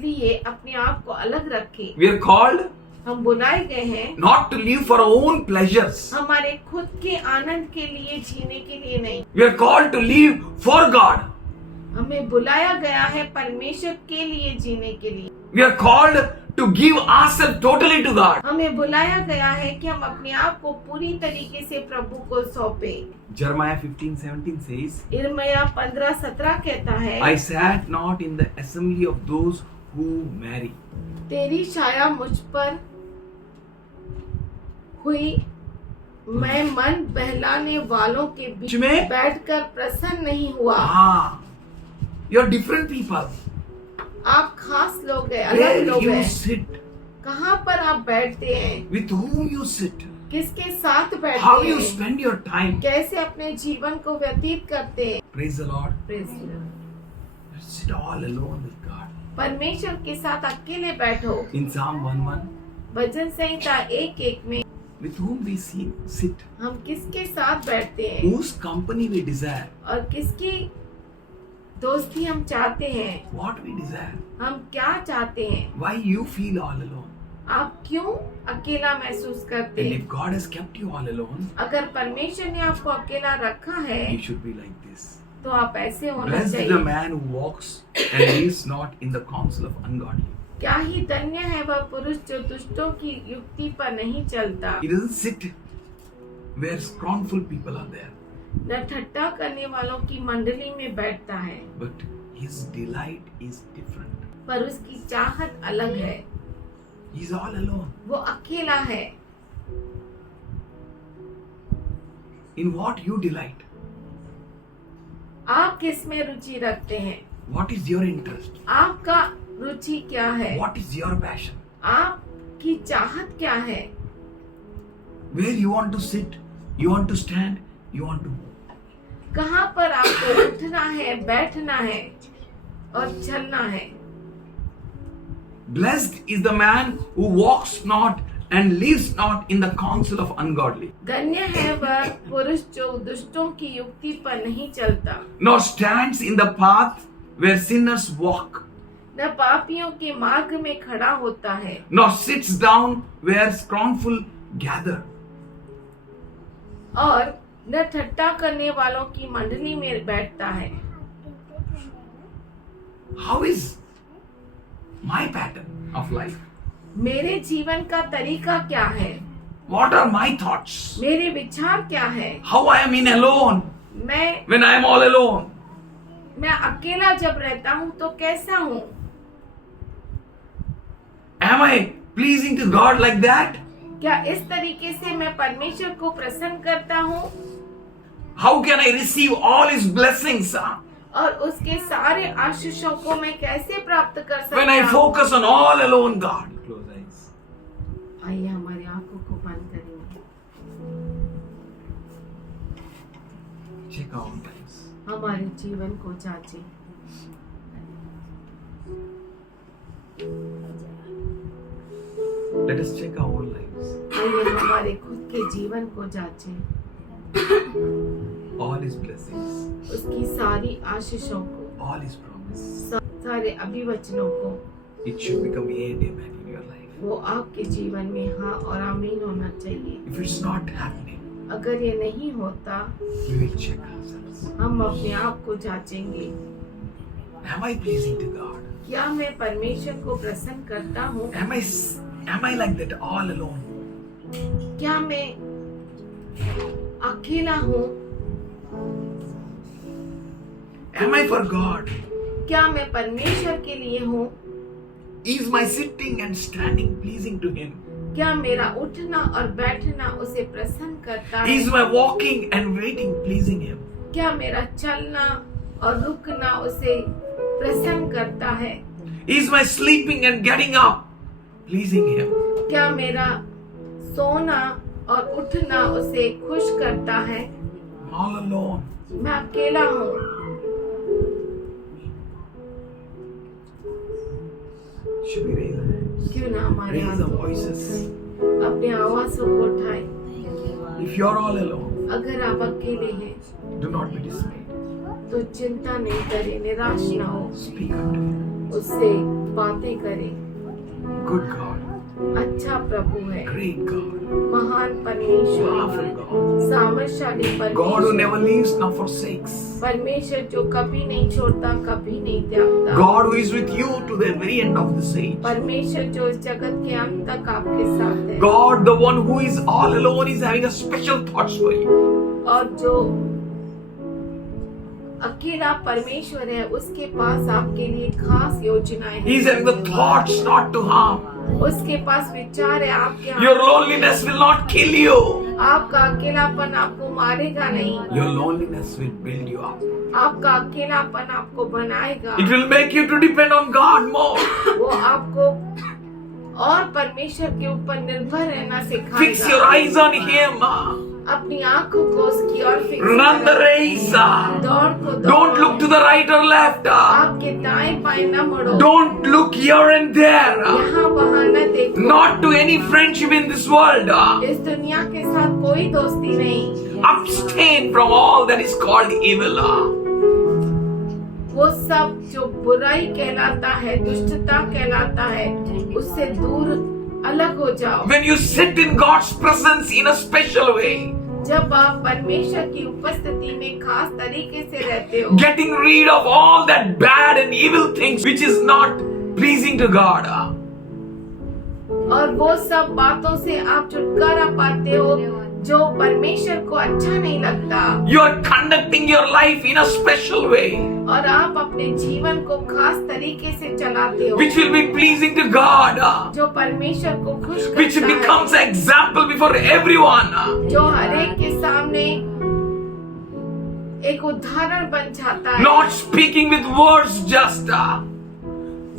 लिए अपने आप को अलग रखें। We are called हम बुलाए गए हैं not to live for our own pleasures. हमारे खुद के आनंद के लिए जीने के लिए नहीं, We are called to live for God. हमें बुलाया गया है परमेश्वर के लिए जीने के लिए। We are called to give ourselves totally to God. हमें बुलाया गया है कि हम अपने आप को पूरी तरीके से प्रभु को सौंपे। Jeremiah 15:17 says, यिर्मयाह 15:17 कहता है, I sat not in the assembly of those who marry. तेरी छाया मुझ पर हुई। मैं मन बहलाने वालों के बीच में बैठकर प्रसन्न नहीं हुआ। हाँ, you're different people. आप खास लोग हैं, Where अलग लोग you हैं। sit, कहाँ पर आप बैठते हैं, with whom you sit, किसके साथ how बैठते you हैं, spend your time. कैसे अपने जीवन को व्यतीत करते हैं। Praise the Lord. Praise the Lord। Sit all alone with God. परमेश्वर के साथ अकेले बैठो। In Psalm 1:1, भजन संहिता 1:1 में with whom we sit, हम किसके साथ बैठते हैं whose company we desire, और किसकी दोस्ती हम चाहते हैं, what we desire, हम क्या चाहते हैं, why you feel all alone. आप क्यों अकेला महसूस करते And हैं। if God has kept you all alone, अगर परमेश्वर ने आपको अकेला रखा है you should be like this. तो आप ऐसे होना Blessed is the चाहिए। man who walks and lives not in the counsel of ungodly. क्या ही धन्य है वह पुरुष जो दुष्टों की युक्ति पर नहीं चलता, He doesn't sit where scornful people are there, न ठट्टा करने वालों की मंडली में बैठता है, but his delight is different. पर उसकी चाहत अलग है। He's all alone. वो अकेला है। In what you delight? आप किस में रुचि रखते हैं, What is your interest? आपका रुचि क्या है, What is your passion? आपकी चाहत क्या है, Where you want to sit, you want to stand, you want to move. कहाँ पर आपको उठना है, बैठना है और चलना है। Blessed is the man who walks not and lives not in the counsel of ungodly, धन्य है वह पुरुष जो दुष्टों की युक्ति पर नहीं चलता, nor stands in the path where sinners walk, न पापियों के मार्ग में खड़ा होता है, nor sits down where scornful gather. और न ठट्टा करने वालों की मंडली में बैठता है। How is my pattern of life? मेरे जीवन का तरीका क्या है, What are my thoughts? मेरे विचार क्या है, How I am in alone मैं when I am all alone? अकेला जब रहता हूँ तो कैसा हूँ, Am I pleasing to God like that? क्या इस तरीके से मैं परमेश्वर को प्रसन्न करता हूँ How can I receive all His blessings और उसके सारे आशीषों को मैं कैसे प्राप्त कर सकता when I हूँ। focus on all alone God? Close eyes. आइए हमारी आंखों को बंद करेंगे, Check our lives. हमारे जीवन को जांचें। Let us check our own lives. आइए हमारे खुद के जीवन को जांचें, All His blessings, उसकी सारी आशीषों को, all His promises. सारे अभिवचनों को, It should become yea and amen in your life. वो आपके जीवन में हाँ और आमीन होना चाहिए। If it's not happening, अगर ये नहीं होता we will check ourselves. हम अपने आप को जांचेंगे, Am I pleasing to God? क्या मैं परमेश्वर को प्रसन्न करता हूँ, Am I like that all alone? क्या मैं अकेला हूँ, Am I for God? क्या मैं परमेश्वर के लिए हूँ, Is my sitting and standing pleasing to Him? क्या मेरा उठना और बैठना उसे प्रसन्न करता है, Is my walking and waiting pleasing Him? क्या मेरा चलना और रुकना उसे प्रसन्न करता है, Is my sleeping and getting up pleasing Him? क्या मेरा सोना और उठना उसे खुश करता है। All alone. मैं अकेला हूँ, Should we raise our hands? क्यों ना हमारे Raise our हाथों voices. अपने आवाज़ों को उठाएं। If you're all alone, अगर आप अकेले हैं do not be dismayed. तो चिंता नहीं करें, निराश ना हो, Speak unto Him. उससे बातें करें। Good God, अच्छा प्रभु है, great God, महान परमेश्वर, powerful God, सामर्थशाली God who परमेश्वर, never leaves nor forsakes, परमेश्वर जो कभी नहीं छोड़ता, कभी नहीं त्यागता, God who is with you to the very end of this age, परमेश्वर जो इस जगत के अंत तक आपके साथ है, God the one who is all alone is having a special thoughts for you. और जो अकेला परमेश्वर है उसके पास आपके लिए खास योजनाएं He is हैं। having the thoughts not to harm. उसके पास विचार है आपके Your हाथ। loneliness will not kill you. आपका अकेलापन आपको मारेगा नहीं, Your loneliness will build you up. आपका अकेलापन आपको बनाएगा। It will make you to depend on God more. वो आपको और परमेश्वर के ऊपर निर्भर रहना Fix your सिखाएगा। eyes on Him. अपनी आंखों को उसकी ओर फिक्स Run the करो। race. दौड़ को Don't दौड़ो। look to the right or left. आपके दाएं बाएं न मुड़ो। Don't look here and there. यहाँ वहाँ न देखो। Not to any friendship in this world. इस दुनिया के साथ कोई दोस्ती नहीं। Abstain from all that is called evil. वो सब जो बुराई कहलाता है, दुष्टता कहलाता है, उससे दूर अलग हो जाओ। When you sit in God's presence in a special way, जब आप परमेश्वर की उपस्थिति में खास तरीके से रहते हो, getting rid of all that bad and evil things which is not pleasing to God. और वो सब बातों से आप छुटकारा पाते हो जो परमेश्वर को अच्छा नहीं लगता, You are conducting your life in a special way और आप अपने जीवन को खास तरीके से चलाते हो which will be pleasing to God, जो परमेश्वर को खुश which करता becomes है, an example before everyone. जो हर एक के सामने एक उदाहरण बन जाता है। Not speaking with words just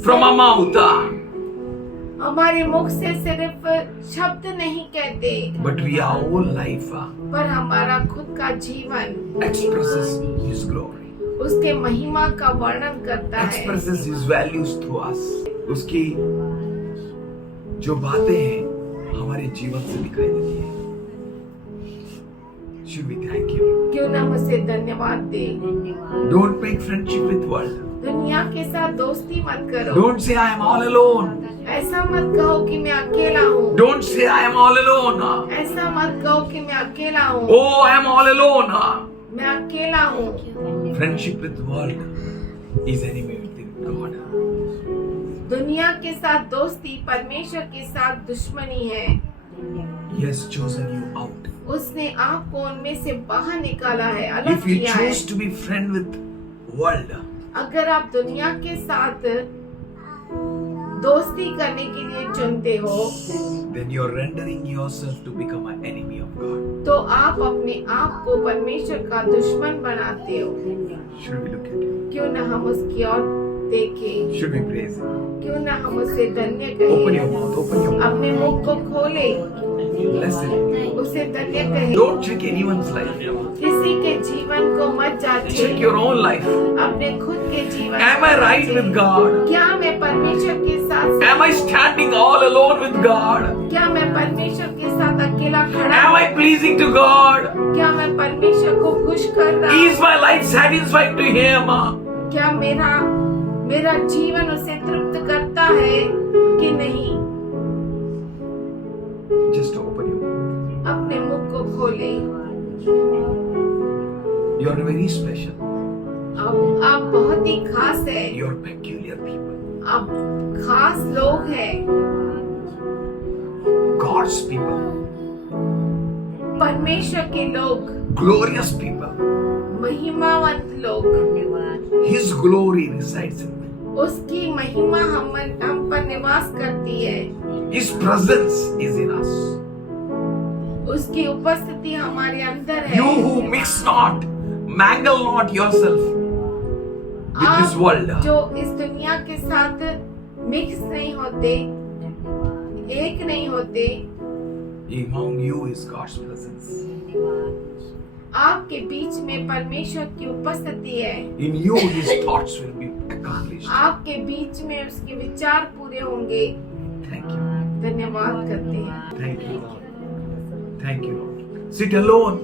from our mouth, हमारे मुख से सिर्फ शब्द नहीं कहते, but we our whole life पर हमारा खुद का जीवन expresses His glory, उसके महिमा का वर्णन करता है, expresses His values through us. उसकी जो बातें हैं हमारे जीवन से दिखाई देती है। Should we thank Him? क्यों ना उसे धन्यवाद दे। Don't make friendship with world. दुनिया के साथ दोस्ती मत करो। Don't say I am all alone. ऐसा मत कहो कि मैं अकेला हूँ। Don't say I am all alone. ऐसा मत कहो कि मैं अकेला हूँ। Oh, I am all alone. मैं अकेला हूँ। Friendship with world is enemy with God. दुनिया के साथ दोस्ती परमेश्वर के साथ दुश्मनी है। He has chosen you out. उसने आपको उनमें से बाहर निकाला है, अलग If you किया है। choose to be friend with world, अगर आप दुनिया के साथ दोस्ती करने के लिए चुनते हो, then you are rendering yourself to become an enemy of God. तो आप अपने आप को परमेश्वर का दुश्मन बनाते हो। Should we look at Him? क्यों न हम उसकी ओर देखें, Should we praise Him? क्यों न हम उसे धन्य Open your कहें, mouth. Open your mouth. अपने मुख को खोले, Bless Him. उसे धन्य कहें। Don't check anyone's life. किसी के जीवन को मत Check जांचें, your own life. अपने खुद के जीवन Am को I right जांचें। with God? क्या मैं परमेश्वर के साथ Am I standing all alone with God? क्या मैं परमेश्वर के साथ अकेला खड़ा Am I pleasing to God? क्या मैं परमेश्वर को खुश कर रहा Is हूँ? my life satisfied to Him? क्या मेरा जीवन उसे तृप्त करता है कि नहीं? Just open your mouth. अपने मुख को खोले। You are very special. आप बहुत ही खास है। You are peculiar people. आप खास लोग हैं, God's people. परमेश्वर के लोग, Glorious people. महिमावंत लोग। His glory resides in me. उसकी महिमा हम पर निवास करती है। His presence is in us. उसकी उपस्थिति हमारे अंदर है। You who mix not, mangle not yourself with this world. आप जो इस दुनिया के साथ मिक्स नहीं होते, एक नहीं होते, Among you is God's presence. आपके बीच में परमेश्वर की उपस्थिति है। In you His thoughts will be accomplished. आपके बीच में उसके विचार पूरे होंगे। Thank you. धन्यवाद करते हैं। Thank you, Lord. Thank you, Lord. Sit alone,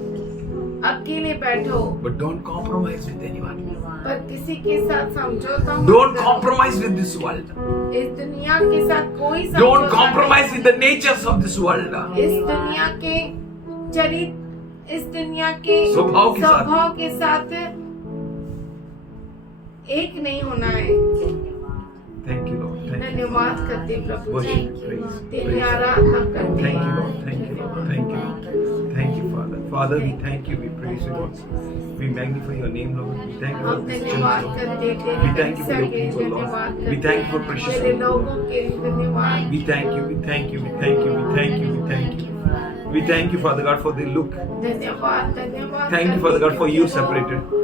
अकेले बैठो, but don't compromise with anyone. पर किसी के साथ समझौता मत Don't करो। compromise with this world. इस दुनिया के साथ कोई Don't समझौता compromise with the natures of this world. नहीं। इस दुनिया के चरित्र, इस दुनिया के स्वभाव के साथ। स्वभाव के साथ एक नहीं होना है। Thank you, Lord. Thank you. धन्यवाद करते हैं प्रभु जी, Worship, praise, तेरी praise. आराधना करते Thank you, हैं। Lord. Thank you, Lord. Thank you. Thank you, Father. Father, we thank you. We praise you, Lord. We magnify your name, Lord. We thank you for हम this धन्यवाद church, Lord. करते हैं तेरे We thank you for your के लिए, people, Lord. धन्यवाद We करते thank you for हैं precious तेरे people. लोगों के लिए, धन्यवाद। We thank you. We thank you. We thank you. We thank you. We thank you. We thank you, Father God, for the look. धन्यवाद धन्यवाद Thank you, Father God, for you separated.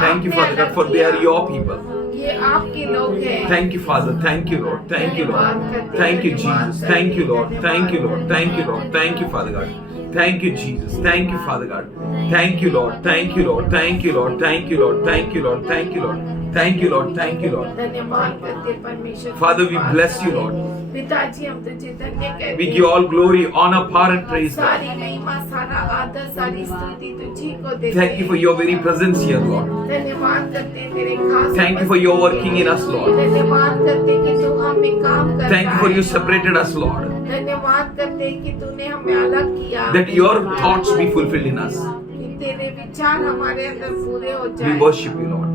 Thank you, Father God, for they are your people. ये आपके लोग हैं। Thank you, Father. Thank you, Lord. Thank you, Lord. Thank you, Jesus. Thank you, Lord. Thank you, Lord. Thank you, Lord. Thank you, Father God. Thank you, Jesus. Thank you, Father God. Thank you, Lord. Thank you, Lord. Thank you, Lord. Thank you, Lord. Thank you, Lord. Thank you, Lord. Thank you, Lord. Thank you, Lord. धन्यवाद करते हैं परमेश्वर। Father, we bless you, Lord. पिताजी हम तुझे धन्य कहते We हैं। give all glory, honor, power, and praise, सारी Lord. महिमा, सारा आदर, सारी स्तुति तुझी को देते Thank you for your very presence here, Lord. धन्यवाद करते हैं तेरे खास Thank you for your working in us, Lord. धन्यवाद करते हैं कि तू हम में काम कर Thank you for you separated us, Lord. धन्यवाद करते हैं कि तूने हमें अलग किया, That your thoughts be fulfilled in us. कि तेरे विचार हमारे अंदर पूरे हो We जाए। worship you, Lord.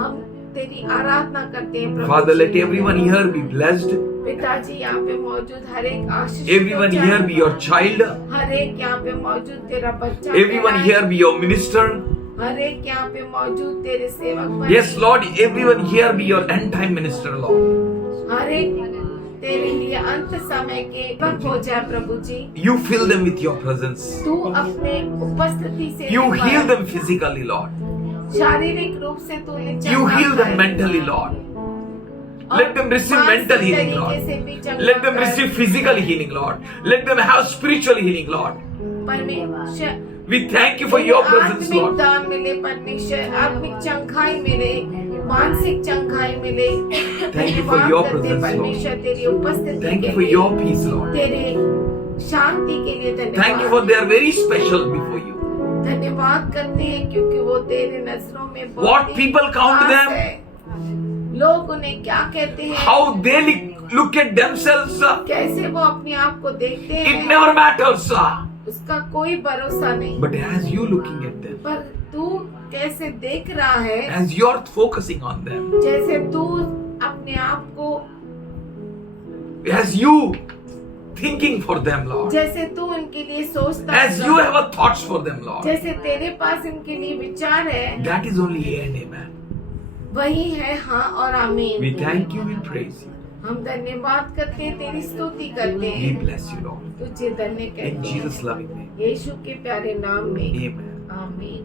हम तेरी आराधना करते हैं प्रभु Father, ji. let everyone here be blessed. पिताजी यहाँ पे मौजूद हर एक आशीष Everyone here be your child. हर एक यहाँ पे मौजूद तेरा बच्चा Everyone कहलाए। here be your minister. हर एक यहाँ पे मौजूद तेरे सेवक बने। Yes, Lord, everyone here be your end time minister, Lord. हर एक तेरे लिए अंत समय के वक्त हो जाए प्रभु जी। You fill them with your presence. तू अपने उपस्थिति से You निभा। heal them physically, Lord. शारीरिक रूप से तूने You चंगा heal them करे। mentally, Lord. और Let them receive मानसिक mental healing, तरीके से भी Lord. चंगा Let them करे। receive physical healing, Lord. Let them have spiritual healing, Lord. परमेश्वर We thank you for your presence, आत्मिक Lord. दान मिले परमेश्वर, आत्मिक चंगाई मिले, मानसिक चंगाई मिले। Thank you for धन्यवाद your करते presence, Lord. परमेश्वर तेरी उपस्थिति Thank के you for लिए, your peace, Lord. तेरे शांति के लिए धन्यवाद। Thank you for they are very special before you. धन्यवाद करते हैं क्योंकि वो तेरे नजरों में बहुत What ही people count खास them? है। लोग उन्हें क्या कहते हैं, How they look at themselves, कैसे वो अपने आप को देखते it हैं, never matters. उसका कोई भरोसा नहीं। But as you looking at them, पर तू कैसे देख रहा है, as you're focusing on them, जैसे तू अपने आप को, as you thinking for them, Lord, जैसे तू उनके लिए सोचता as है, you have a thoughts for them, Lord, जैसे तेरे पास इनके लिए विचार है, that is only yea and amen. वही है हाँ और आमीन। We thank you, we praise you, हम धन्यवाद करते हैं, तेरी स्तुति करते we हैं, bless you, Lord. तुझे धन्य In कहते हैं Jesus' loving name, यीशु के प्यारे नाम में amen. आमीन।